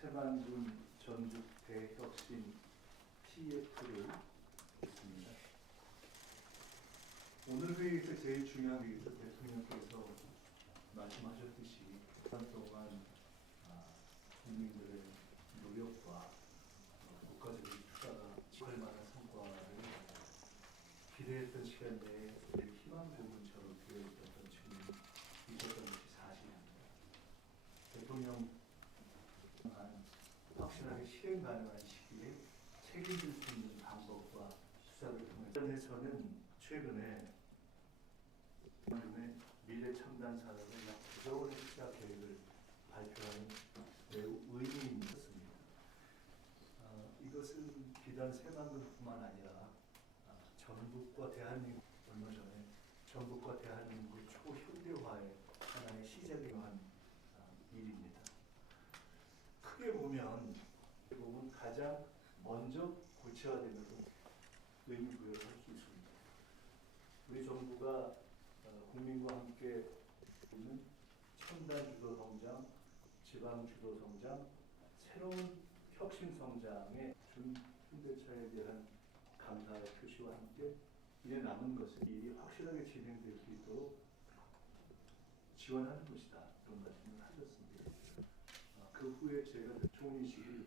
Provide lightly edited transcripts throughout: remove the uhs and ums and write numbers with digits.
새만금 전북 대혁신 TF를 했습니다. 오늘 회의에서 제일 중요한 게 있어 대통령께서 말씀하셨듯이 한 동안 국민들의 노력과 국가적인 투자가 지할 만한 성과를 기대했던 시간 내에 희망 고문처럼 되어 있었던 측면이 있었던 것이 사실입니다. 대통령 확실하게 실행 가능한 시기에 책임질 수 있는 방법과 수사를 통해서는 최근에 미래 첨단 산업의 약 9조 원의 투자 계획을 발표하는 매우 의미 있습니다. 이것은 비단 새만금뿐만 아니라 전북과 대한민국 얼마 전에 전북과 대한민국의 초현대화의 하나의 시작에 한 일입니다. 크게 보면 가장 먼저 구체화되면서 의미 부여를 할 수 있습니다. 우리 정부가 국민과 함께 있는 첨단 주도 성장, 지방 주도 성장, 새로운 혁신 성장의 준현대차에 대한 감사의 표시와 함께 이제 남은 것은 일이 확실하게 진행될 수 있도록 지원하는 것이다. 이런 말씀을 하셨습니다. 그 후에 제가 총리실이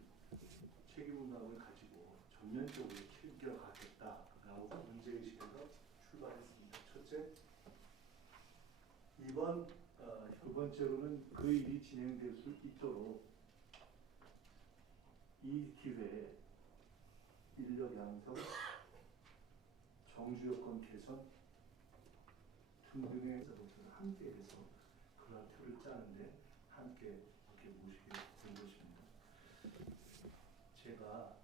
책임감을 가지고 전면적으로 챙겨가겠다라고 문제의식에서 출발했습니다. 첫째, 두 번째로는 그 일이 진행될 수 있도록 이 기회에 인력 양성, 정주 여건 개선 등등의 자동차를 함께해서 그런 표를 짜는데 함께 이렇게 모시게 된 것입니다. 제가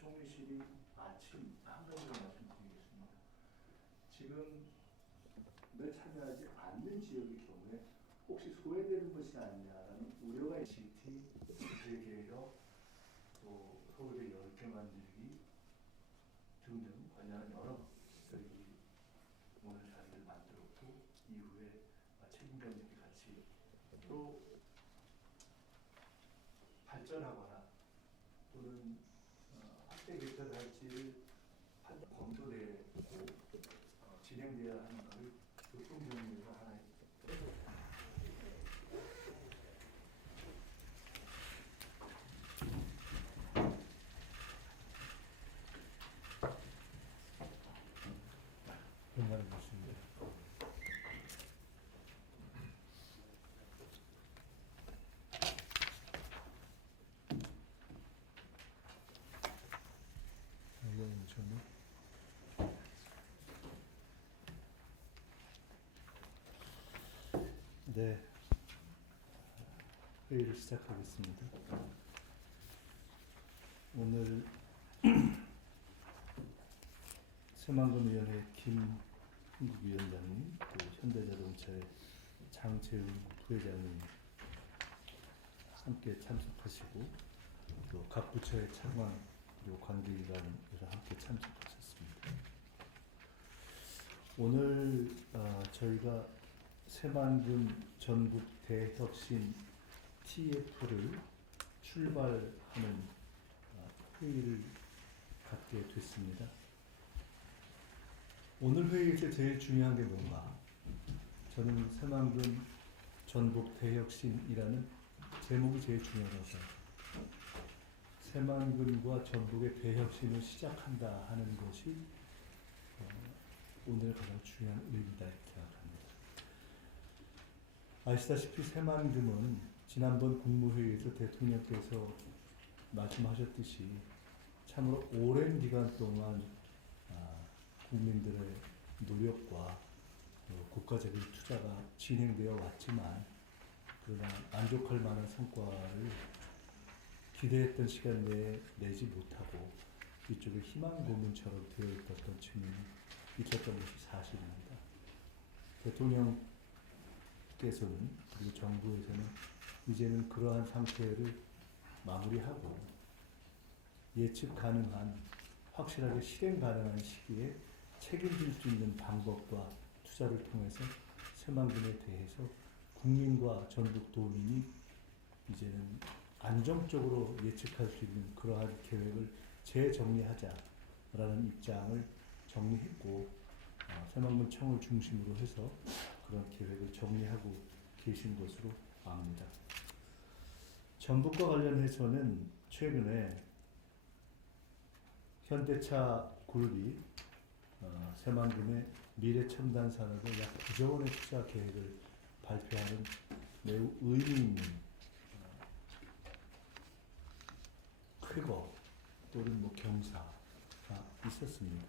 총리실이 아침 한 가지 말씀드리겠습니다. 지금 참여하지 않는 지역의 경우에 혹시 소외되는 것이 아니냐라는 우려가 GT, 재개혁, 또 서울대 10개 만들기 등등 관련한 여러 저희 오늘 자리를 만들었고 이후에 책임자들이 같이 또 발전하거나 또는 확대 개편할지를 검토되고 진행되어야 하는 것을 교통정리에서 하나의 연말에 보십니다. 이거는 저는 네, 회의를 시작하겠습니다. 오늘 새만금위원회 김흥국 위원장님, 또 현대자동차의 장채훈 부회장님 함께 참석하시고 또 각 부처의 차관 그리고 관계기관에서 함께 참석하셨습니다. 오늘 저희가 새만금 전북 대혁신 TF를 출발하는 회의를 갖게 됐습니다. 오늘 회의에서 제일 중요한 게 뭔가? 저는 새만금 전북 대혁신이라는 제목이 제일 중요하다고 생각합니다. 새만금과 전북의 대혁신을 시작한다 하는 것이 오늘 가장 중요한 의미다 이렇게 생각합니다. 아시다시피 새만금은 지난번 국무회의에서 대통령께서 말씀하셨듯이 참으로 오랜 기간 동안 국민들의 노력과 국가적인 투자가 진행되어 왔지만 그러나 만족할 만한 성과를 기대했던 시간 내에 내지 못하고 이쪽에 희망 고문처럼 되어 있었던 측면이 있었던 것이 사실입니다. 대통령께서는 그리고 정부에서는 이제는 그러한 상태를 마무리하고 예측 가능한 확실하게 실행 가능한 시기에 책임질 수 있는 방법과 투자를 통해서 새만금에 대해서 국민과 전북 도민이 이제는 안정적으로 예측할 수 있는 그러한 계획을 재정리하자라는 입장을 정리했고 새만금청을 중심으로 해서 그런 계획을 정리하고 계신 것으로 압니다. 전북과 관련해서는 최근에 현대차 그룹이 새만금의 미래첨단 산업에 약 9조 원의 투자 계획을 발표하는 매우 의미 있는 쾌거 또는 경사가 있었습니다.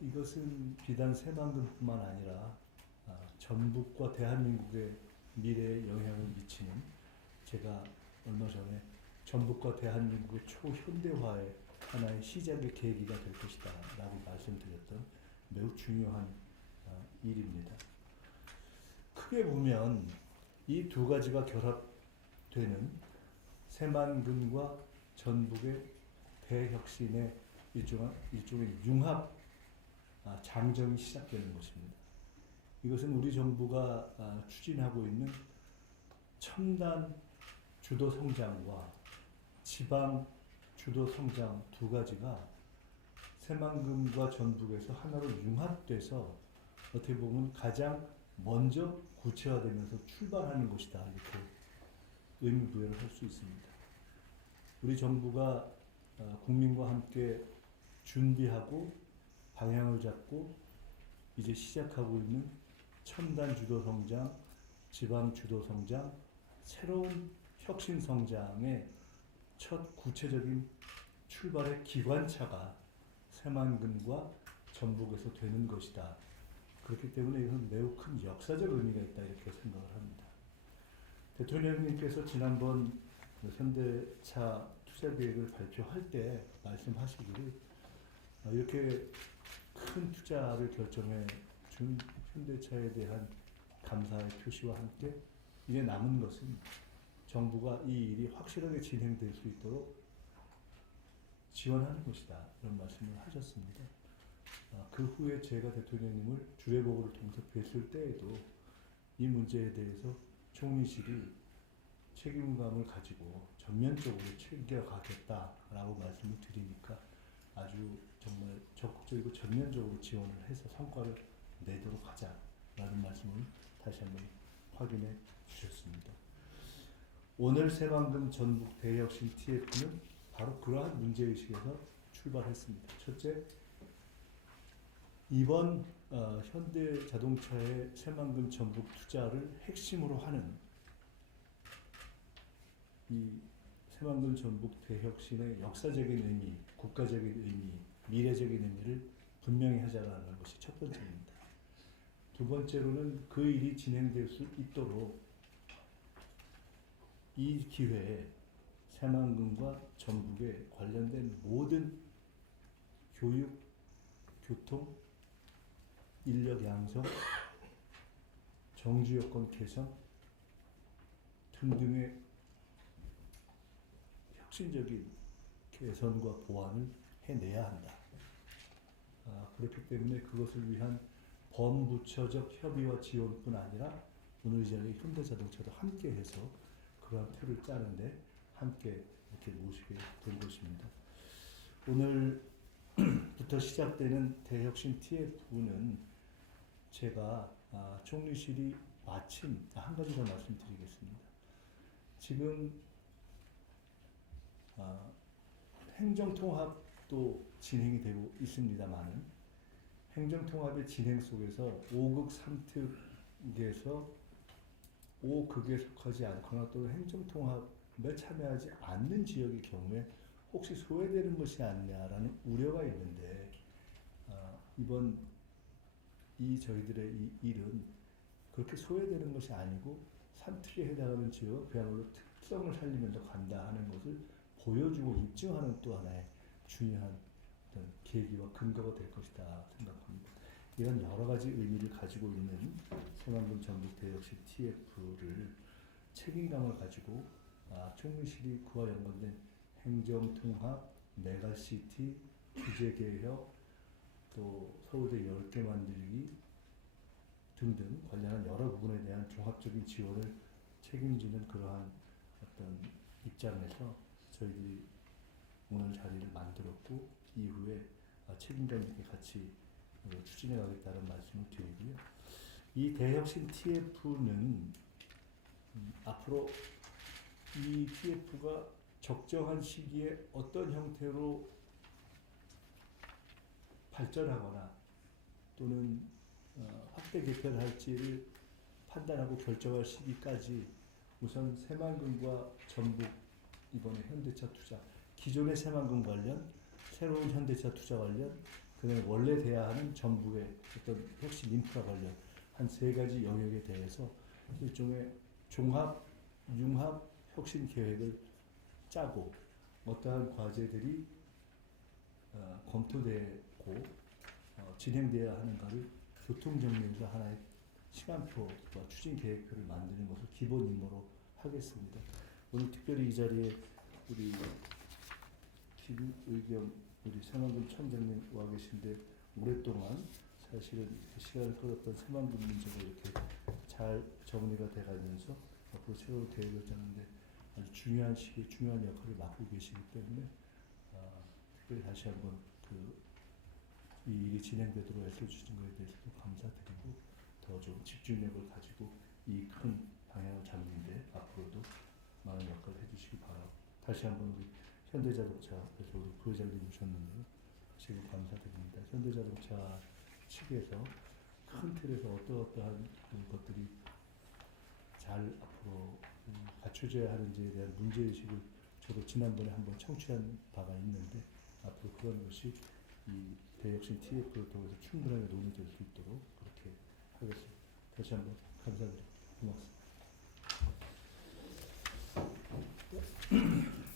이것은 비단 새만금뿐만 아니라 전북과 대한민국의 미래에 영향을 미치는, 제가 얼마 전에 전북과 대한민국의 초현대화의 하나의 시작의 계기가 될 것이다 라고 말씀드렸던 매우 중요한 일입니다. 크게 보면 이 두 가지가 결합되는 새만금과 전북의 대혁신의 일종의 융합 장정이 시작되는 것입니다. 이것은 우리 정부가 추진하고 있는 첨단 주도 성장과 지방 주도 성장 두 가지가 새만금과 전북에서 하나로 융합돼서 어떻게 보면 가장 먼저 구체화되면서 출발하는 것이다, 이렇게 의미부여를 할 수 있습니다. 우리 정부가 국민과 함께 준비하고 방향을 잡고 이제 시작하고 있는 첨단 주도 성장, 지방 주도 성장, 새로운 혁신 성장의 첫 구체적인 출발의 기관차가 새만금과 전북에서 되는 것이다. 그렇기 때문에 이건 매우 큰 역사적 의미가 있다, 이렇게 생각을 합니다. 대통령님께서 지난번 현대차 투자 계획을 발표할 때 말씀하시기를 이렇게 큰 투자를 결정해 준 현대차에 대한 감사의 표시와 함께 이제 남은 것은 정부가 이 일이 확실하게 진행될 수 있도록 지원하는 것이다, 이런 말씀을 하셨습니다. 그 후에 제가 대통령님을 주례복을 통해서 뵀을 때에도 이 문제에 대해서 총리실이 책임감을 가지고 전면적으로 챙겨가겠다라고 말씀을 드리니까 아주 정말 적극적이고 전면적으로 지원을 해서 성과를 내도록 하자라는 말씀을 다시 한번 확인해 주셨습니다. 오늘 새만금 전북 대혁신 TF는 바로 그러한 문제의식에서 출발했습니다. 첫째, 이번 현대자동차의 새만금 전북 투자를 핵심으로 하는 이 새만금 전북 대혁신의 역사적인 의미, 국가적인 의미, 미래적인 의미를 분명히 하자라는 것이 첫 번째입니다. 두 번째로는 그 일이 진행될 수 있도록 이 기회에 새만금과 전북에 관련된 모든 교육, 교통, 인력 양성, 정주 여건 개선 등등의 혁신적인 개선과 보완을 해내야 한다. 그렇기 때문에 그것을 위한 범부처적 협의와 지원뿐 아니라 오늘 이 자리에 현대자동차도 함께해서 그러한 틀을 짜는데 함께 이렇게 모시게 된 것입니다. 오늘부터 시작되는 대혁신 TF는 제가 총리실이 마침 한 가지 더 말씀드리겠습니다. 지금 행정통합도 진행이 되고 있습니다만은 행정통합의 진행 속에서 5극 3특에서 5극에 속하지 않거나 또는 행정통합에 참여하지 않는 지역의 경우에 혹시 소외되는 것이 아니냐라는 우려가 있는데 이번 저희들의 이 일은 그렇게 소외되는 것이 아니고 3특에 해당하는 지역은 그야말로 특성을 살리면서 간다 하는 것을 보여주고 입증하는 또 하나의 중요한 어떤 계기와 근거가 될 것이다 생각합니다. 이런 여러 가지 의미를 가지고 있는 새만금 전북 대혁신 TF를 책임감을 가지고 총리실이 그와 연관된 행정통합, 메가시티, 규제개혁, 또 서울대 10개 만들기 등등 관련한 여러 부분에 대한 종합적인 지원을 책임지는 그러한 어떤 입장에서 저희들이 오늘 자리를 만들었고 이후에 책임감 있게 같이 추진해 가겠다는 말씀을 드리고요. 이 대혁신 TF는 앞으로 이 TF가 적정한 시기에 어떤 형태로 발전하거나 또는 확대 개편할지를 판단하고 결정할 시기까지 우선 새만금과 전북 이번에 현대차 투자, 기존의 새만금 관련, 새로운 현대차 투자 관련, 그다음에 원래 돼야 하는 전북의 어떤 혁신 인프라 관련 한 세 가지 영역에 대해서 일종의 종합, 융합 혁신 계획을 짜고 어떠한 과제들이 검토되고 진행되어야 하는가를 교통정리에서 하나의 시간표와 추진 계획표를 만드는 것을 기본 임무로 하겠습니다. 오늘 특별히 이 자리에 우리 김의겸 우리 새만금 천장님 와 계신데 오랫동안 사실은 시간을 끌었던 새만금 문제가 이렇게 잘 정리가 돼가면서 앞으로 새로운 계획을 짜는데 아주 중요한 시기에 중요한 역할을 맡고 계시기 때문에 특별히 다시 한번 이 일이 진행되도록 애써주신 것에 대해서도 감사드리고 더 좋은 집중력을 가지고 이 큰 방향을 잡는데 앞으로도 많은 역할을 해주시기 바라고 다시 한번 우리 현대자동차에서 우리 부회장님 오셨는데요. 지금 감사드립니다. 현대자동차 측에서 큰 틀에서 어떠한 것들이 잘 앞으로 갖춰져야 하는지에 대한 문제의식을 저도 지난번에 한번 청취한 바가 있는데 앞으로 그런 것이 이 대혁신 TF를 통해서 충분하게 논의될 수 있도록 그렇게 하겠습니다. 다시 한번 감사드립니다. 고맙습니다.